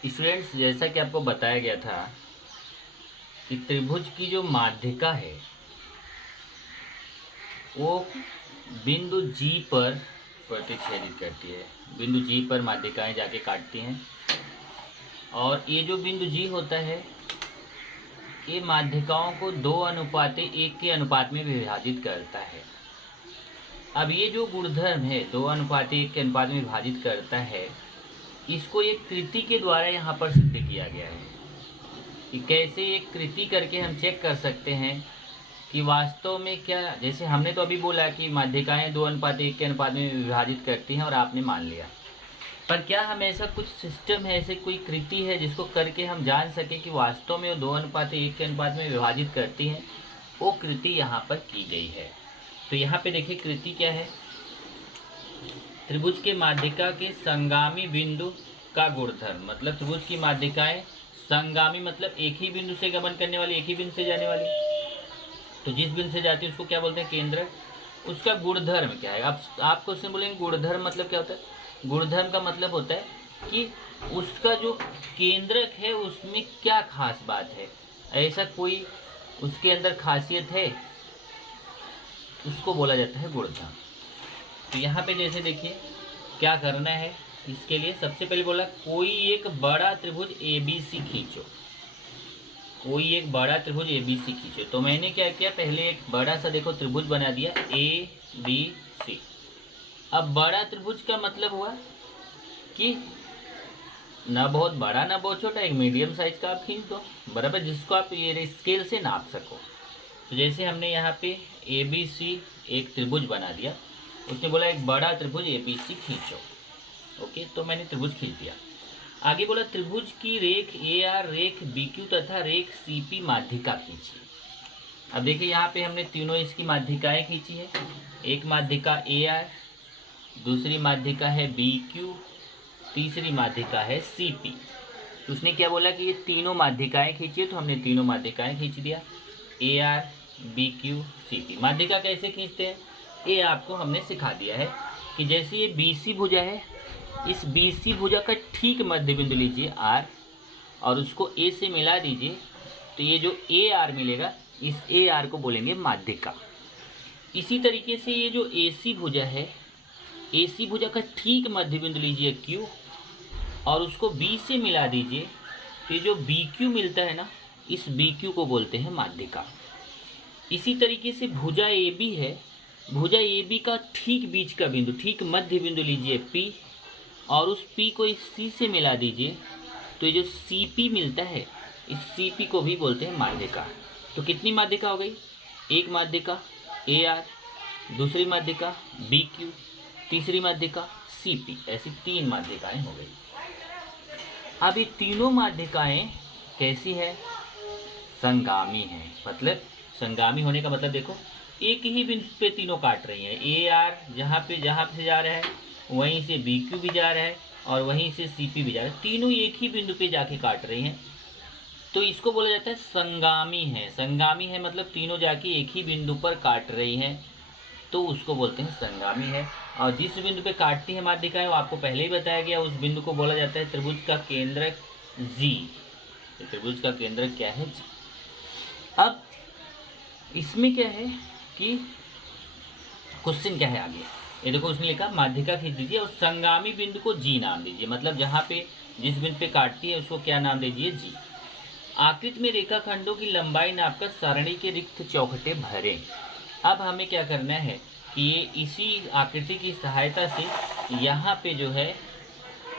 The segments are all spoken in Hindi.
स्टूडेंट्स, जैसा कि आपको बताया गया था कि त्रिभुज की जो माध्यिका है वो बिंदु जी पर प्रतिच्छेदित करती है। बिंदु जी पर माध्यिकाएं जाके काटती हैं और ये जो बिंदु जी होता है ये माध्यिकाओं को 2:1 के अनुपात में विभाजित करता है। अब ये जो गुणधर्म है 2:1 के अनुपात में विभाजित करता है, इसको एक कृति के द्वारा यहाँ पर सिद्ध किया गया है कि कैसे एक कृति करके हम चेक कर सकते हैं कि वास्तव में क्या, जैसे हमने तो अभी बोला कि माध्यिकाएं 2:1 के अनुपात में विभाजित करती हैं और आपने मान लिया, पर क्या हम ऐसा कुछ सिस्टम है, ऐसे कोई कृति है जिसको करके हम जान सके कि वास्तव में वो 2:1 के अनुपात में विभाजित करती हैं? वो कृति यहाँ पर की गई है। तो यहाँ पे देखिए कृति क्या है, त्रिभुज के माध्यिका के संगामी बिंदु का गुणधर्म, मतलब त्रिभुज की माध्यिकाएं संगामी मतलब एक ही बिंदु से गमन करने वाली, एक ही बिंदु से जाने वाली, तो जिस बिंदु से जाती है उसको क्या बोलते हैं, केंद्रक। उसका गुणधर्म क्या है? अब आप क्वेश्चन बोलेंगे गुणधर्म मतलब क्या होता है? गुणधर्म का मतलब होता है कि उसका जो केंद्रक है उसमें क्या खास बात है, ऐसा कोई उसके अंदर खासियत है, उसको बोला जाता है गुणधर्म। तो यहाँ पे जैसे देखिए क्या करना है, इसके लिए सबसे पहले बोला कोई एक बड़ा त्रिभुज ABC खींचो, कोई एक बड़ा त्रिभुज ABC खींचो। तो मैंने क्या किया, पहले एक बड़ा सा देखो त्रिभुज बना दिया ABC। अब बड़ा त्रिभुज का मतलब हुआ कि ना बहुत बड़ा ना बहुत छोटा, एक मीडियम साइज का आप खींच दो, बराबर, जिसको आप ये स्केल से नाप सको। तो जैसे हमने यहाँ पे ABC एक त्रिभुज बना दिया, उसने बोला एक बड़ा त्रिभुज ABC खींचो। ओके, तो मैंने त्रिभुज खींच दिया। आगे बोला त्रिभुज की रेख AR, रेख BQ तथा रेख CP माध्यिका खींची। अब देखिए यहाँ पे हमने तीनों इसकी माध्यिकाएं खींची है। एक माध्यिका AR, दूसरी माध्यिका है BQ, तीसरी माध्यिका है CP। तो उसने क्या बोला कि ये तीनों माध्यिकाएं खींची है, तो हमने तीनों माध्यिकाएं खींच दिया, AR, BQ, CP। माध्यिका कैसे खींचते हैं ये आपको हमने सिखा दिया है कि जैसे ये BC भुजा है, इस BC भुजा का ठीक मध्य बिंदु लीजिए R और उसको A से मिला दीजिए, तो ये जो AR मिलेगा इस AR को बोलेंगे माध्यिका। इसी तरीके से ये जो AC भुजा है, AC भुजा का ठीक मध्य बिंदु लीजिए Q और उसको B से मिला दीजिए, तो ये जो BQ मिलता है ना, इस BQ को बोलते हैं माध्यिका। इसी तरीके से भुजा AB है, भुजा AB का ठीक बीच का बिंदु, ठीक मध्य बिंदु लीजिए P और उस P को इस C से मिला दीजिए, तो ये जो CP मिलता है इस CP को भी बोलते हैं माध्यिका। तो कितनी माध्यिका हो गई? एक माध्यिका AR, दूसरी माध्यिका BQ, तीसरी माध्यिका CP, ऐसी 3 माध्यिकाएं हो गई। अब ये तीनों माध्यिकाएं कैसी है? संगामी है। मतलब संगामी होने का मतलब देखो एक ही बिंदु पे तीनों काट रही हैं। AR जहाँ से जा रहा है वहीं से BQ भी जा रहा है और वहीं से CP भी जा रहा है, तीनों एक ही बिंदु पे जाके काट रही हैं, तो इसको बोला जाता है संगामी है। संगामी है मतलब तीनों जाके एक ही बिंदु पर काट रही हैं, तो उसको बोलते हैं संगामी है। और जिस बिंदु पे काटती है माध्यिकाएं वो आपको पहले ही बताया गया, उस बिंदु को बोला जाता है त्रिभुज का केंद्रक G। त्रिभुज का केंद्रक क्या है? G। अब इसमें क्या है कि क्वेश्चन क्या है आगे, ये देखो उसने लिखा माध्यिका खींच दीजिए और संगामी बिंदु को G नाम दीजिए, मतलब जहाँ पे जिस बिंदु पे काटती है उसको क्या नाम दीजिए? G। आकृति में रेखाखंडों की लंबाई नापकर सारणी के रिक्त चौखटे भरें। अब हमें क्या करना है कि ये इसी आकृति की सहायता से यहाँ पे जो है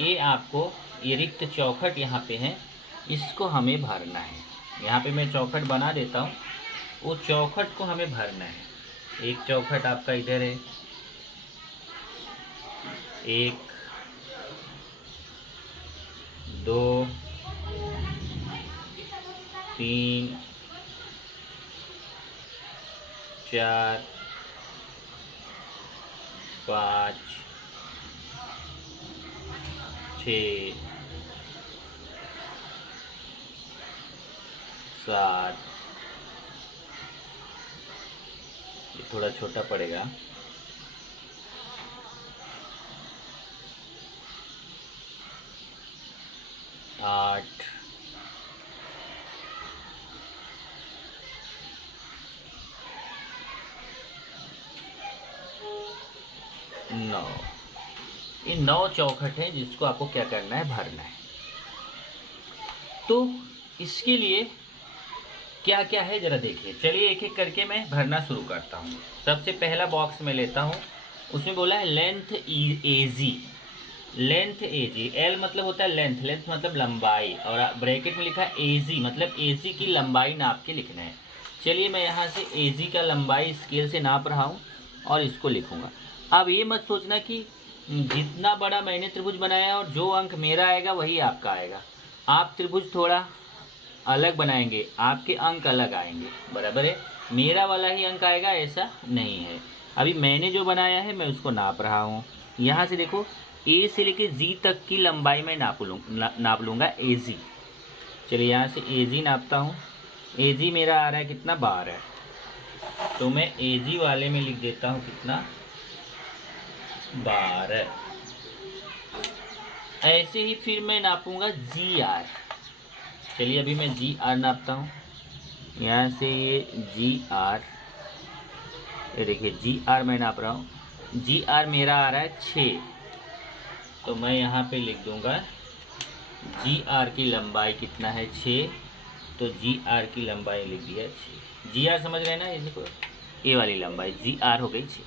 ये आपको ये रिक्त चौखट यहाँ पे है, इसको हमें भरना है। यहाँ पे मैं चौखट बना देता हूँ, वो चौखट को हमें भरना है। एक चौखट आपका इधर है, एक, दो, तीन, चार, पाँच, 6, 7, ये थोड़ा छोटा पड़ेगा, 8 9। ये 9 चौखट है जिसको आपको क्या करना है, भरना है। तो इसके लिए क्या क्या है जरा देखिए। चलिए एक एक करके मैं भरना शुरू करता हूँ। सबसे पहला बॉक्स में लेता हूँ, उसमें बोला है लेंथ एजी। लेंथ एजी, एल मतलब होता है लेंथ, लेंथ मतलब लंबाई, और ब्रैकेट में लिखा है एजी मतलब एजी की लंबाई नाप के लिखना है। चलिए मैं यहाँ से एजी का लंबाई स्केल से नाप रहा हूँ और इसको लिखूँगा। अब ये मत सोचना कि जितना बड़ा मैंने त्रिभुज बनाया है और जो अंक मेरा आएगा वही आपका आएगा। आप त्रिभुज थोड़ा अलग बनाएंगे, आपके अंक अलग आएंगे, बराबर है। मेरा वाला ही अंक आएगा ऐसा नहीं है। अभी मैंने जो बनाया है मैं उसको नाप रहा हूँ। यहाँ से देखो, ए से लेके जी तक की लंबाई मैं नाप लूँगा ए जी। चलिए यहाँ से ए जी नापता हूँ। ए जी मेरा आ रहा है कितना, 12। तो मैं ए जी वाले में लिख देता हूँ कितना, 12। ऐसे ही फिर मैं नापूंगा जी आर। चलिए अभी मैं जी आर नापता हूँ। यहाँ से ये जी आर, ये देखिए जी आर मैं नाप रहा हूँ। जी आर मेरा आ रहा है 6। तो मैं यहाँ पे लिख दूँगा जी आर की लंबाई कितना है, 6। तो जी आर की लंबाई लिख दिया 6। जी आर समझ रहे हैं ना, ये देखो ये वाली लंबाई जी आर हो गई 6।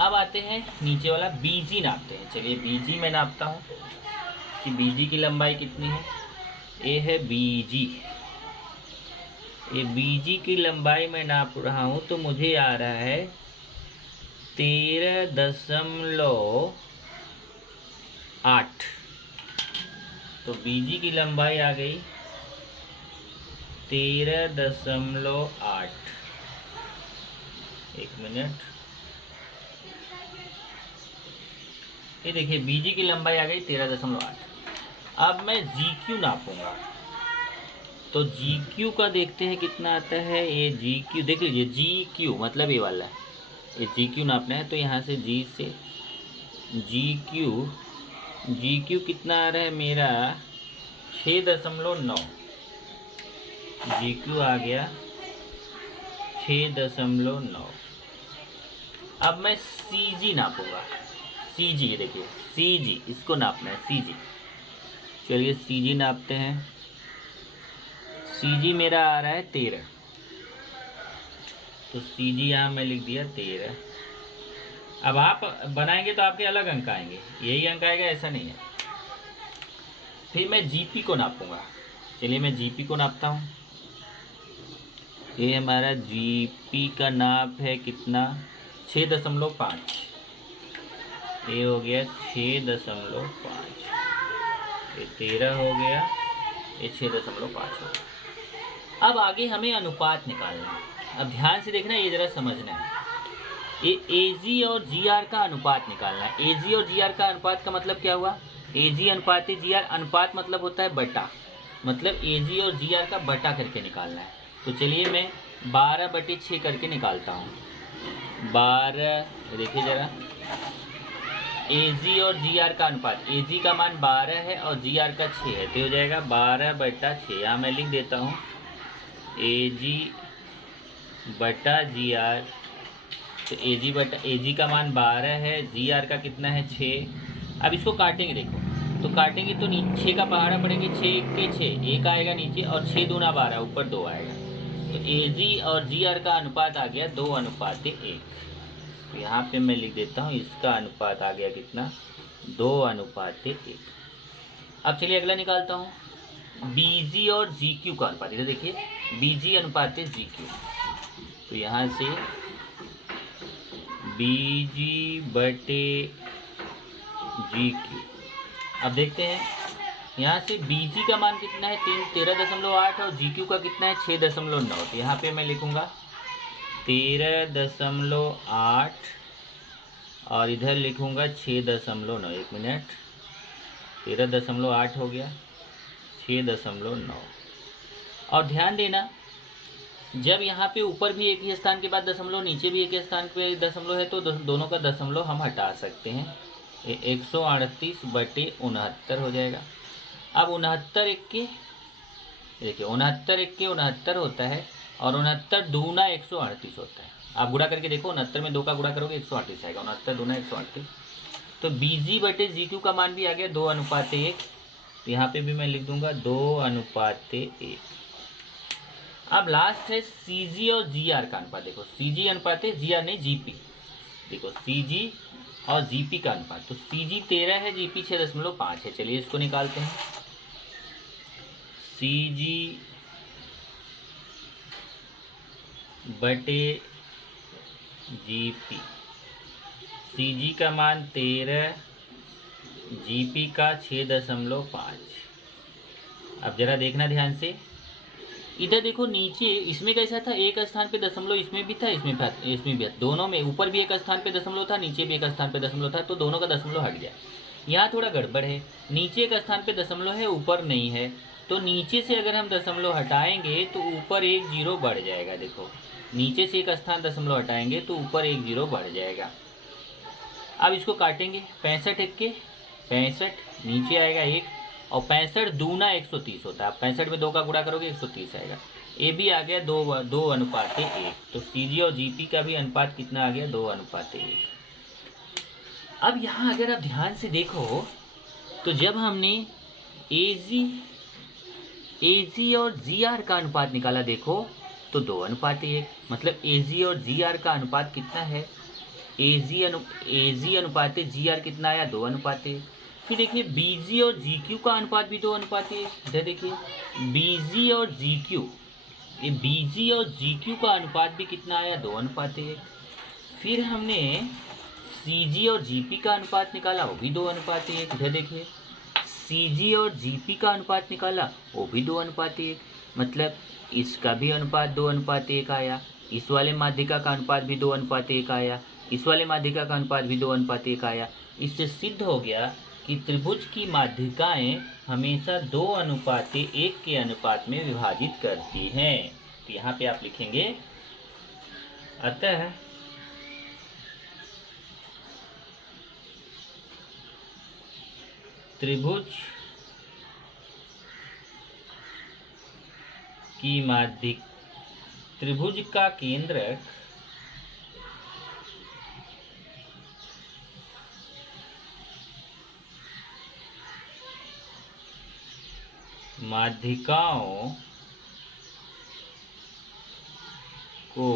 अब आते हैं नीचे वाला बी जी नापते हैं। चलिए बी जी मैं नापता हूँ कि बी जी की लंबाई कितनी है। ये है बी जी। ये बी जी की लंबाई मैं नाप रहा हूँ तो मुझे आ रहा है 13.8। तो बी जी की लंबाई आ गई 13.8। एक मिनट, ये देखिए बी जी की लंबाई आ गई 13.8। अब मैं जी क्यू नापूंगा। तो जी क्यू का देखते हैं कितना आता है। ये जी क्यू देख लीजिए, जी क्यू मतलब ये वाला है, ये जी क्यू नापना है। तो यहाँ से जी से जी क्यू कितना आ रहा है मेरा, 6.9। जी क्यू आ गया 6.9। अब मैं सी जी नापूंगा। सी जी देखिए, सी जी इसको नापना है, सी जी। चलिए सी जी नापते हैं। सी जी मेरा आ रहा है 13। तो सी जी यहाँ मैं लिख दिया 13। अब आप बनाएंगे तो आपके अलग अंक आएंगे, यही अंक आएगा ऐसा नहीं है। फिर मैं जीपी को नापूंगा। चलिए मैं जीपी को नापता हूँ। ये हमारा जीपी का नाप है कितना, 6.5। ये हो गया 6.5। ये 13 हो गया, ये 6.5 हो गया। अब आगे हमें अनुपात निकालना है। अब ध्यान से देखना, ये जरा समझना है। ये एजी और जीआर का अनुपात निकालना है। एजी और जीआर का अनुपात का मतलब क्या हुआ, एजी अनुपात जीआर, अनुपात मतलब होता है बटा, मतलब एजी और जीआर का बटा करके निकालना है। तो चलिए मैं 12/6 करके निकालता हूँ। 12, देखिए जरा, एजी और जीआर का अनुपात, एजी का मान 12 है और जीआर का 6 है, तो हो जाएगा 12/6। यहाँ मैं लिख देता हूँ एजी बटा जीआर। तो एजी का मान 12 है, जीआर का कितना है 6। अब इसको काटेंगे, देखो तो काटेंगे तो 6 का पहाड़ा पड़ेंगे, 6 1 के 6, एक आएगा नीचे और 6 दूना 12, ऊपर 2 आएगा। तो एजी और जीआर का अनुपात आ गया 2:1। तो यहाँ पे मैं लिख देता हूँ इसका अनुपात आ गया कितना, 2:1। अब चलिए अगला निकालता हूँ, बीजी और जी क्यू का अनुपात। इधर देखिए बीजी अनुपात जी क्यू। तो यहाँ से बीजी बटे जी क्यू। अब देखते हैं यहाँ से बीजी का मान कितना है, 13.8 और जी क्यू का कितना है 6.9। तो यहाँ पे मैं लिखूँगा 13.8 और इधर लिखूँगा 6.9। एक मिनट, 13.8 हो गया, 6.9। और ध्यान देना, जब यहाँ पे ऊपर भी एक ही स्थान के बाद दशमलव, नीचे भी एक स्थान पे दशमलव है, तो दोनों का दशमलव हम हटा सकते हैं। 138/69 हो जाएगा। अब 69 इक्के, देखिए 69 इक्के 69 होता है और 69 दूना 138 होता है। आप गुणा करके देखो, 69 में 2 का गुणा करोगे 138 आएगा, 69 दूना 138। तो BG बटे GQ का मान भी आ गया 2:1। तो यहाँ पे भी मैं लिख दूंगा 2:1। अब लास्ट है CG और GR का अनुपात। देखो CG अनुपात है, GR नहीं GP। देखो CG और GP का अनुपात, तो CG 13 है, GP 6.5 है। चलिए इसको निकालते हैं। CG बटे GP, CG का मान 13, GP का 6.5। अब जरा देखना ध्यान से, इधर देखो नीचे इसमें कैसा था, एक स्थान पे दशमलव इसमें भी था, इसमें भी था, दोनों में ऊपर भी एक स्थान पे दशमलव था, नीचे भी एक स्थान पे दशमलव था, तो दोनों का दशमलव हट गया। यहाँ थोड़ा गड़बड़ है, नीचे एक स्थान पे दशमलव है, ऊपर नहीं है, तो नीचे से अगर हम दशमलव हटाएंगे तो ऊपर एक जीरो बढ़ जाएगा। देखो नीचे से एक स्थान दशमलव हटाएंगे तो ऊपर एक जीरो बढ़ जाएगा। अब इसको काटेंगे, 65 इक्के 65, नीचे आएगा 1, और 65 दूना 130 होता है। 65 में 2 का गुणा करोगे 130 आएगा। ए भी आ गया 2:1। तो CG और GP का भी अनुपात कितना आ गया, 2:1। अब यहाँ अगर आप ध्यान से देखो तो जब हमने AG और GR का अनुपात निकाला, देखो तो 2:1, मतलब AG और GR का अनुपात कितना है, AG अनुपात GR कितना आया, 2:1। फिर देखिए BG और GQ का अनुपात भी 2:1। इधर देखिए BG और GQ, ये BG और GQ का अनुपात भी कितना आया, 2:1। फिर हमने CG और GP का अनुपात निकाला, वो भी 2:1। इधर देखिए CG और GP का अनुपात निकाला, वो भी 2:1, मतलब इसका भी अनुपात 2:1 आया। इस वाले माध्यिका का अनुपात भी 2:1 आया, इस वाले माध्यिका का अनुपात भी 2:1 आया। इससे सिद्ध हो गया कि त्रिभुज की माध्यिकाएं हमेशा 2:1 के अनुपात में विभाजित करती हैं। तो यहाँ पे आप लिखेंगे, अतः त्रिभुज का केंद्रक माध्यिकाओं को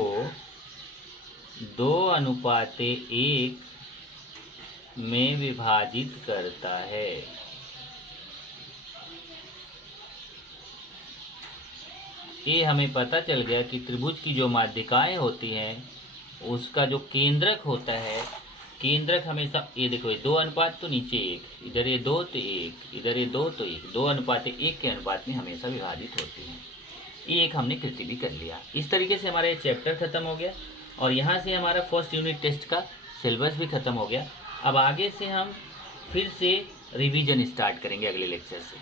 2:1 में विभाजित करता है। ये हमें पता चल गया कि त्रिभुज की जो माध्यिकाएं होती हैं उसका जो केंद्रक होता है, केंद्रक हमेशा, ये देखो ये 2 अनुपात तो नीचे 1, इधर ये 2 तो 1, इधर ये 2 तो 1, 2:1 के अनुपात में हमेशा विभाजित होती हैं। ये एक हमने कृति भी कर लिया। इस तरीके से हमारा ये चैप्टर खत्म हो गया और यहाँ से हमारा फर्स्ट यूनिट टेस्ट का सिलेबस भी खत्म हो गया। अब आगे से हम फिर से रिवीजन स्टार्ट करेंगे अगले लेक्चर से।